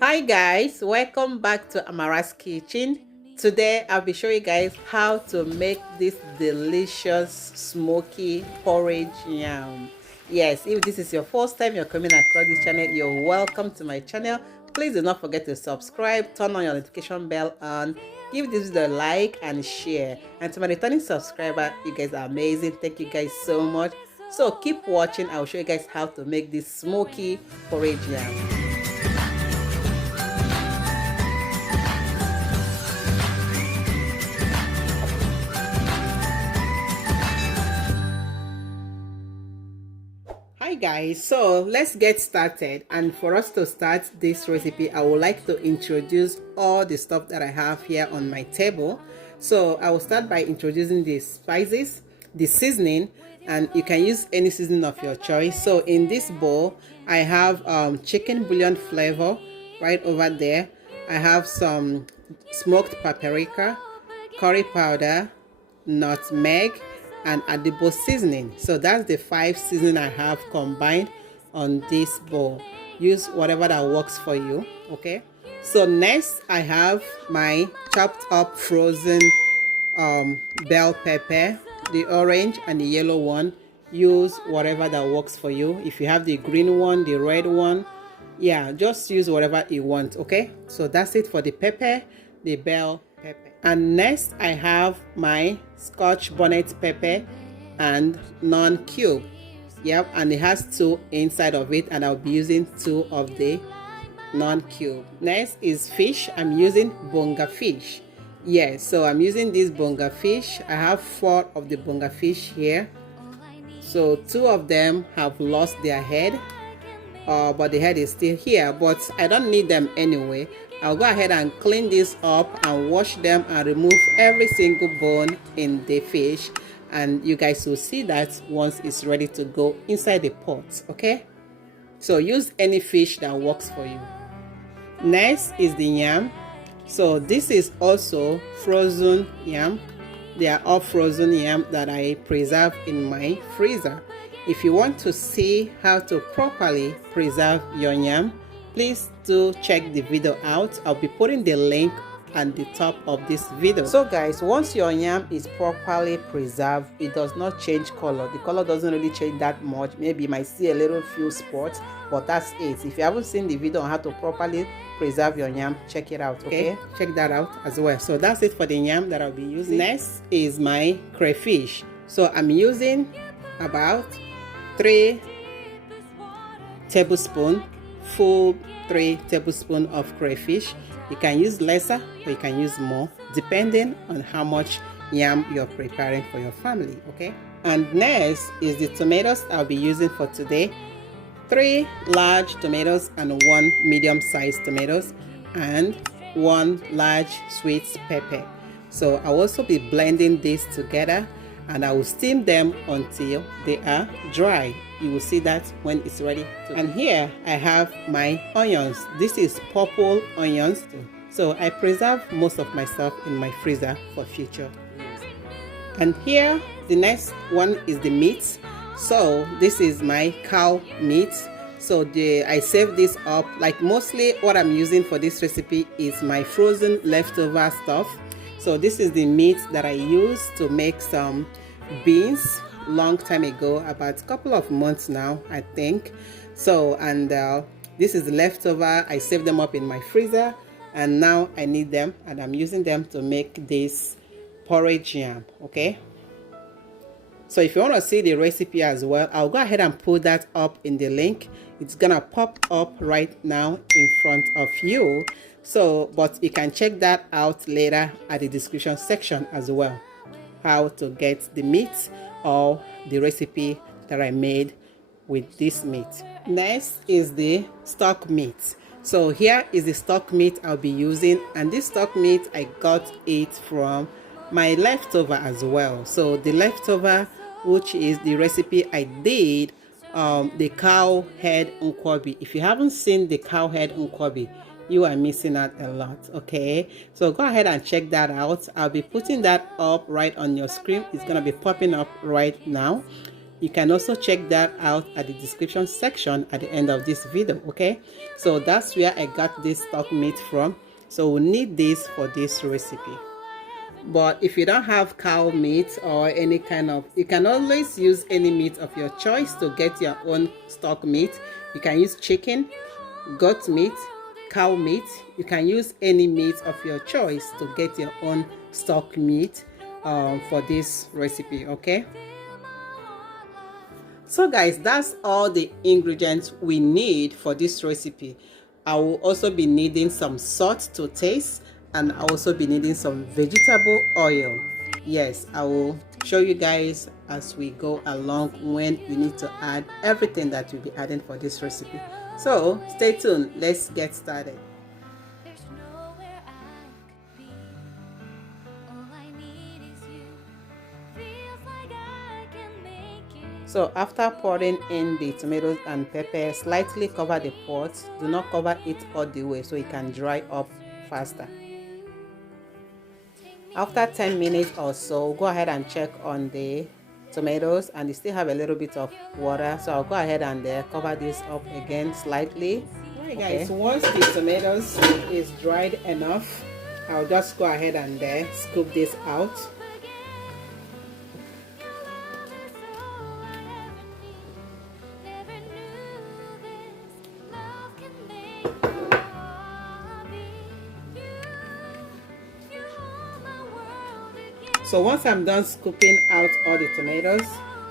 Hi guys, welcome back to Amara's Kitchen. Today I'll be showing you guys how to make this delicious smoky porridge yam. Yes, if this is your first time you're coming across this channel, you're welcome to my channel. Please do not forget to subscribe, turn on your notification bell on, give this video a like and share. And to my returning subscriber, you guys are amazing. Thank you guys so much. So keep watching. I'll show you guys how to make this smoky porridge yam. Hi guys, so let's get started. And for us to start this recipe, I would like to introduce all the stuff that I have here on my table. So I will start by introducing the spices, the seasoning, and you can use any seasoning of your choice. So in this bowl I have chicken bouillon flavor right over there. I have some smoked paprika, curry powder, nutmeg, and adobo seasoning. So that's the 5 seasoning I have combined on this bowl. Use whatever that works for you. Okay, so next I have my chopped up frozen bell pepper, the orange and the yellow one. Use whatever that works for you. If you have the green one, the red one, yeah, just use whatever you want. Okay, so that's it for the pepper, the bell pepper. And next I have my scotch bonnet pepper and non-cube. Yep, and it has 2 inside of it, and I'll be using 2 of the non-cube. Next is fish. I'm using bonga fish. Yes, so I'm using this bonga fish. I have 4 of the bonga fish here. So 2 of them have lost their head, but the head is still here, but I don't need them anyway. I'll go ahead and clean this up and wash them and remove every single bone in the fish, and you guys will see that once it's ready to go inside the pot. Okay, so use any fish that works for you. Next is the yam. So this is also frozen yam. They are all frozen yam that I preserve in my freezer. If you want to see how to properly preserve your yam, please do check the video out. I'll be putting the link at the top of this video. So guys, once your yam is properly preserved, it does not change color. The color doesn't really change that much. Maybe you might see a little few spots, but that's it. If you haven't seen the video on how to properly preserve your yam, check it out. Okay, check that out as well. So that's it for the yam that I'll be using. Next is my crayfish. So I'm using about 3 tablespoons, full 3 tablespoons of crayfish. You can use lesser or you can use more depending on how much yam you're preparing for your family. Okay, and next is the tomatoes I'll be using for today. 3 large tomatoes and 1 medium-sized tomatoes and 1 large sweet pepper. So I'll also be blending this together, and I will steam them until they are dry. You will see that when it's ready and here I have my onions. This is purple onions, so I preserve most of my stuff in my freezer for future use. And here the next one is the meat. So this is my cow meat. So I save this up. Like mostly what I'm using for this recipe is my frozen leftover stuff. So this is the meat that I use to make some beans long time ago, about a couple of months now, I think. So, and this is the leftover. I saved them up in my freezer, and now I need them, and I'm using them to make this porridge yam. Okay, so if you want to see the recipe as well, I'll go ahead and put that up in the link. It's gonna pop up right now in front of you. So, but you can check that out later at the description section as well, how to get the meat or the recipe that I made with this meat. Next is the stock meat. So here is the stock meat I'll be using, and this stock meat I got it from my leftover as well. So the leftover, which is the recipe I did, the cow head nkwobi. If you haven't seen the cow head nkwobi, you are missing out a lot. Okay, so go ahead and check that out. I'll be putting that up right on your screen. It's gonna be popping up right now. You can also check that out at the description section at the end of this video, okay? So that's where I got this stock meat from. So we'll need this for this recipe. But if you don't have cow meat or any kind of, you can always use any meat of your choice to get your own stock meat. You can use chicken, goat meat, cow meat. You can use any meat of your choice to get your own stock meat for this recipe, okay? So guys, that's all the ingredients we need for this recipe. I will also be needing some salt to taste, and I'll also be needing some vegetable oil. Yes, I will show you guys as we go along when we need to add everything that we'll be adding for this recipe. So stay tuned, let's get started. So after pouring in the tomatoes and pepper, slightly cover the pot. Do not cover it all the way so it can dry up faster. After 10 minutes or so, go ahead and check on the tomatoes, and they still have a little bit of water. So I'll go ahead and cover this up again slightly. Alright guys, once the tomatoes is dried enough, I'll just go ahead and scoop this out. So once I'm done scooping out all the tomatoes,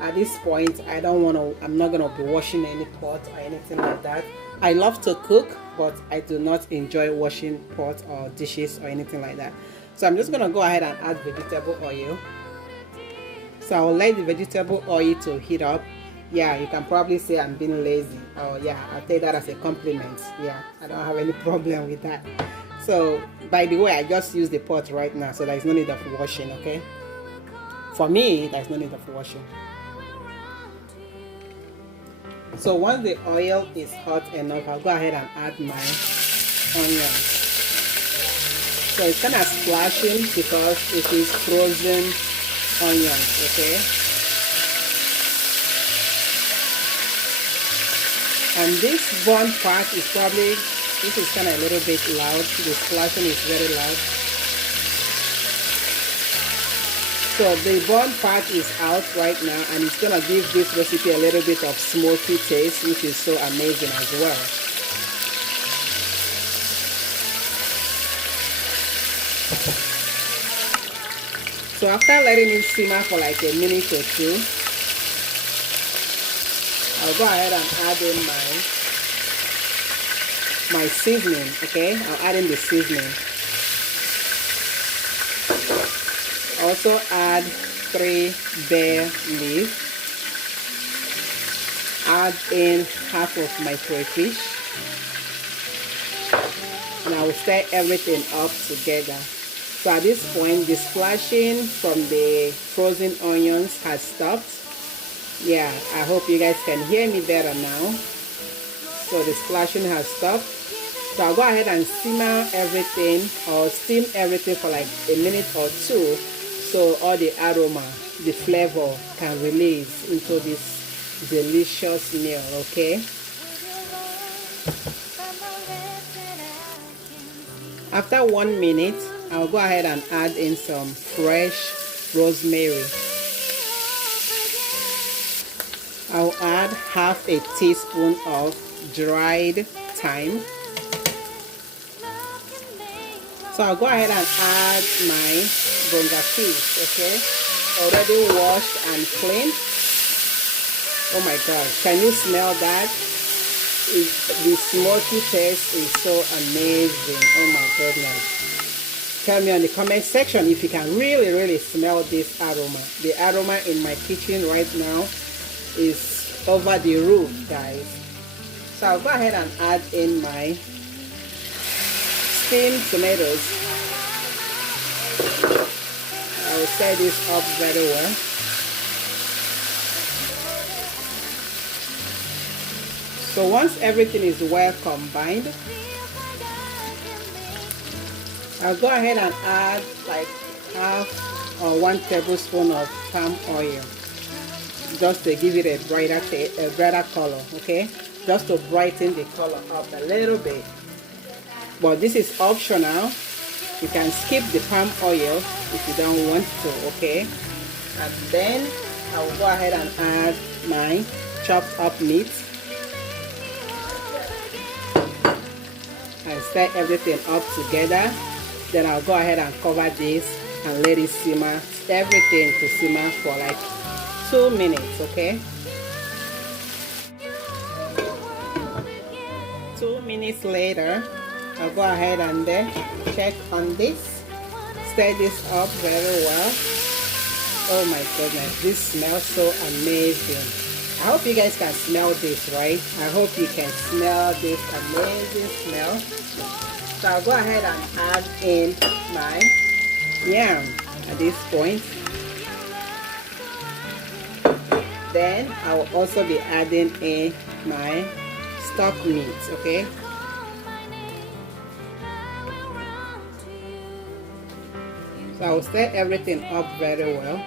at this point I'm not gonna be washing any pot or anything like that. I love to cook, but I do not enjoy washing pots or dishes or anything like that. So I'm just gonna go ahead and add vegetable oil. So I will let the vegetable oil to heat up. Yeah, you can probably say I'm being lazy. Oh yeah, I'll take that as a compliment. Yeah, I don't have any problem with that. So by the way, I just use the pot right now, so there's no need of washing, okay? For me, there's no need of washing. So once the oil is hot enough, I'll go ahead and add my onions. So it's kind of splashing because it is frozen onions, okay? And this burnt part is probably, this is kind of a little bit loud. The splashing is very loud. So the burnt part is out right now, and it's gonna give this recipe a little bit of smoky taste, which is so amazing as well. So after letting it simmer for like a minute or two, I'll go ahead and add in my seasoning, okay? I'll add in the seasoning. Also add 3 bay leaves. Add in half of my crayfish. And I will stir everything up together. So at this point, the splashing from the frozen onions has stopped. Yeah, I hope you guys can hear me better now. So the splashing has stopped. So I'll go ahead and simmer everything or steam everything for like a minute or two, so all the aroma, the flavor can release into this delicious meal, okay? After 1 minute, I'll go ahead and add in some fresh rosemary. I'll add half a teaspoon of dried thyme. So I'll go ahead and add my bonga fish, okay? Already washed and cleaned. Oh my gosh, can you smell that? The smoky taste is so amazing. Oh my goodness. Tell me on the comment section if you can really smell this aroma. The aroma in my kitchen right now is over the roof, guys. So I'll go ahead and add in my steamed tomatoes. I will stir this up very well. So once everything is well combined, I'll go ahead and add like half or 1 tablespoon of palm oil. just to give it a brighter color, okay? Just to brighten the color up a little bit. But this is optional. You can skip the palm oil if you don't want to, okay? And then I will go ahead and add my chopped up meat and stir everything up together. Then I'll go ahead and cover this and let it simmer, everything to simmer for like 2 minutes, okay? 2 minutes later, I'll go ahead and then check on this, stir this up very well. Oh my goodness, this smells so amazing. I hope you guys can smell this, right? I hope you can smell this amazing smell. So I'll go ahead and add in my yam at this point. Then I will also be adding in my stock meat, okay? So I will stir everything up very well.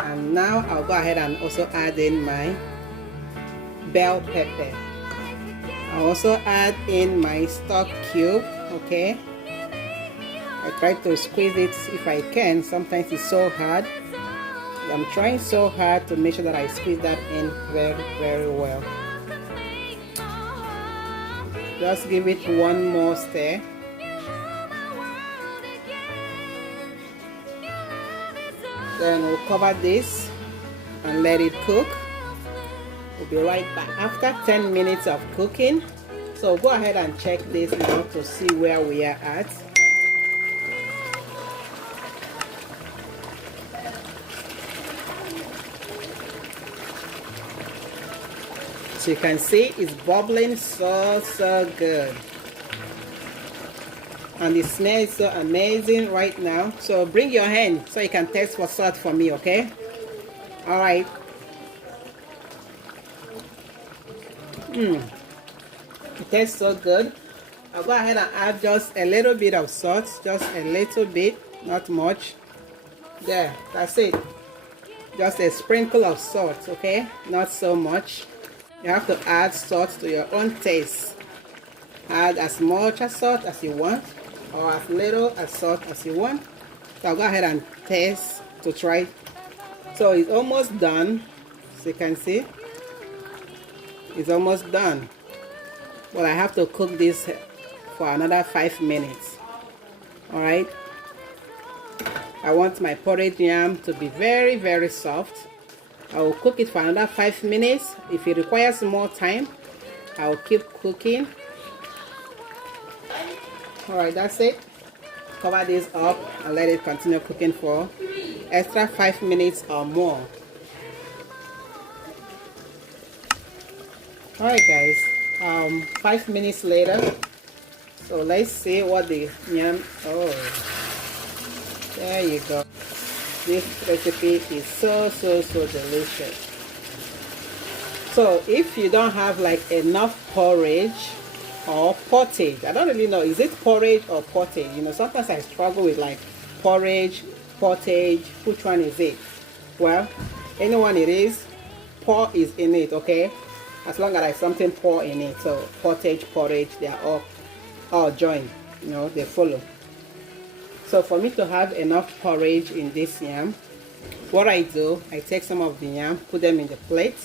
And now I'll go ahead and also add in my bell pepper. I'll also add in my stock cube, okay? I try to squeeze it if I can. Sometimes it's so hard. I'm trying so hard to make sure that I squeeze that in very, very well. Just give it one more stir. Then we'll cover this and let it cook. We'll be right back after 10 minutes of cooking. So go ahead and check this now to see where we are at. So you can see it's bubbling so good. And the smell is so amazing right now. So bring your hand so you can taste for salt for me, okay? All right. It tastes so good. I'll go ahead and add just a little bit of salt, just a little bit, not much. There, that's it. Just a sprinkle of salt, okay? Not so much. You have to add salt to your own taste. Add as much as salt as you want, or as little as salt as you want. So I'll go ahead and taste to try. So it's almost done. So you can see it's almost done. But I have to cook this for another 5 minutes. All right. I want my porridge yam to be very, very soft. I will cook it for another 5 minutes. If it requires more time, I will keep cooking. Alright, that's it. Cover this up and let it continue cooking for extra 5 minutes or more. Alright guys, 5 minutes later. So let's see what the yam, oh, there you go. This recipe is so delicious. So if you don't have like enough porridge or pottage, I don't really know, is it porridge or pottage? You know, sometimes I struggle with like porridge, pottage, which one is it? Well, anyone it is, pour is in it, okay? As long as there's something pour in it. So pottage, porridge, they are all joined, you know, they follow. So for me to have enough porridge in this yam, what I do, I take some of the yam, put them in the plate.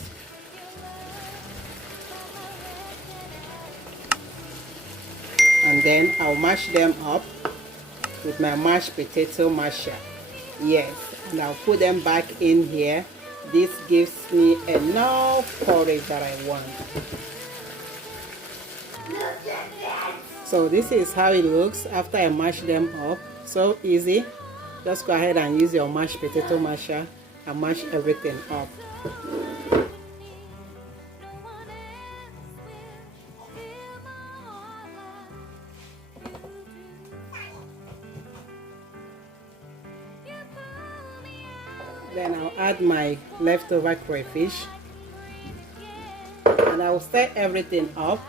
And then I'll mash them up with my mashed potato masher. Yes, and I'll put them back in here. This gives me enough porridge that I want. So this is how it looks after I mash them up. So easy. Just go ahead and use your mashed potato masher and mash everything up. Then I'll add my leftover crayfish and I'll stir everything up.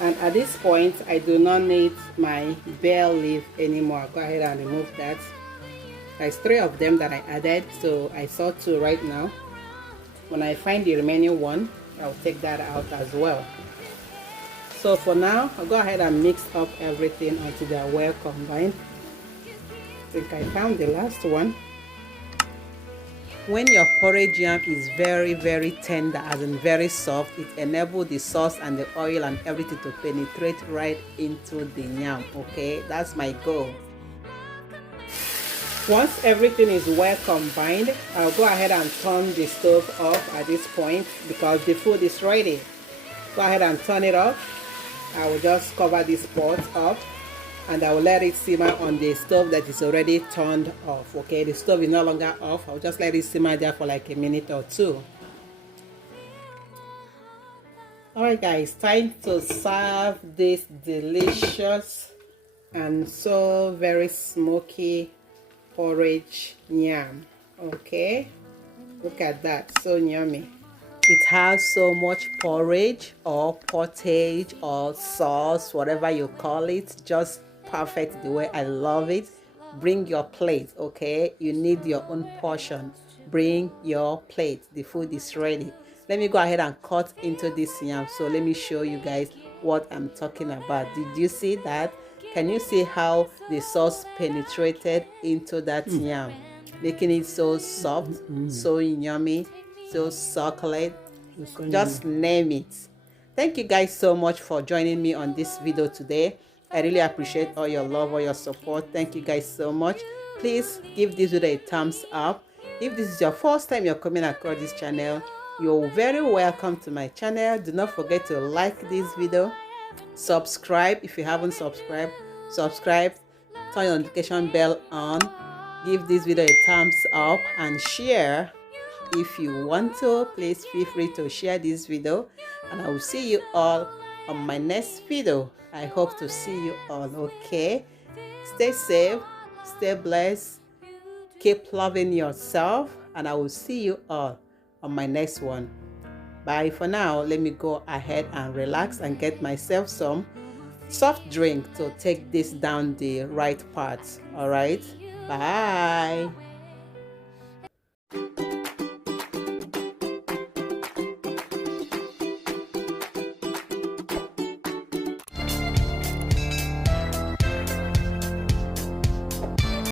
And at this point, I do not need my bay leaf anymore. Go ahead and remove that. There's 3 of them that I added, so I saw 2 right now. When I find the remaining one, I'll take that out as well. So for now, I'll go ahead and mix up everything until they are well combined. I think I found the last one. When your porridge yam is very tender, as in very soft, it enables the sauce and the oil and everything to penetrate right into the yam. Okay, that's my goal. Once everything is well combined, I'll go ahead and turn the stove off at this point because the food is ready. Go ahead and turn it off. I will just cover this pot up and I will let it simmer on the stove that is already turned off. Okay, the stove is no longer off. I'll just let it simmer there for like a minute or 2. Alright guys, time to serve this delicious and so very smoky porridge yam. Okay, look at that, so yummy. It has so much porridge or pottage or sauce, whatever you call it, just perfect the way I love it. Bring your plate, okay? You need your own portion. Bring your plate. The food is ready. Let me go ahead and cut into this yam. So let me show you guys what I'm talking about. Did you see that? Can you see how the sauce penetrated into that yam, making it so soft, so yummy, so succulent? Just name it. Thank you guys so much for joining me on this video today. I really appreciate all your love, all your support. Thank you guys so much. Please give this video a thumbs up. If this is your first time you're coming across this channel, you're very welcome to my channel. Do not forget to like this video, subscribe if you haven't subscribed, subscribe, turn your notification bell on, give this video a thumbs up and share if you want to. Please feel free to share this video and I will see you all on my next video. I hope to see you all. Okay, stay safe, stay blessed, keep loving yourself, and I will see you all on my next one. Bye for now. Let me go ahead and relax and get myself some soft drink to take this down the right path. All right, bye.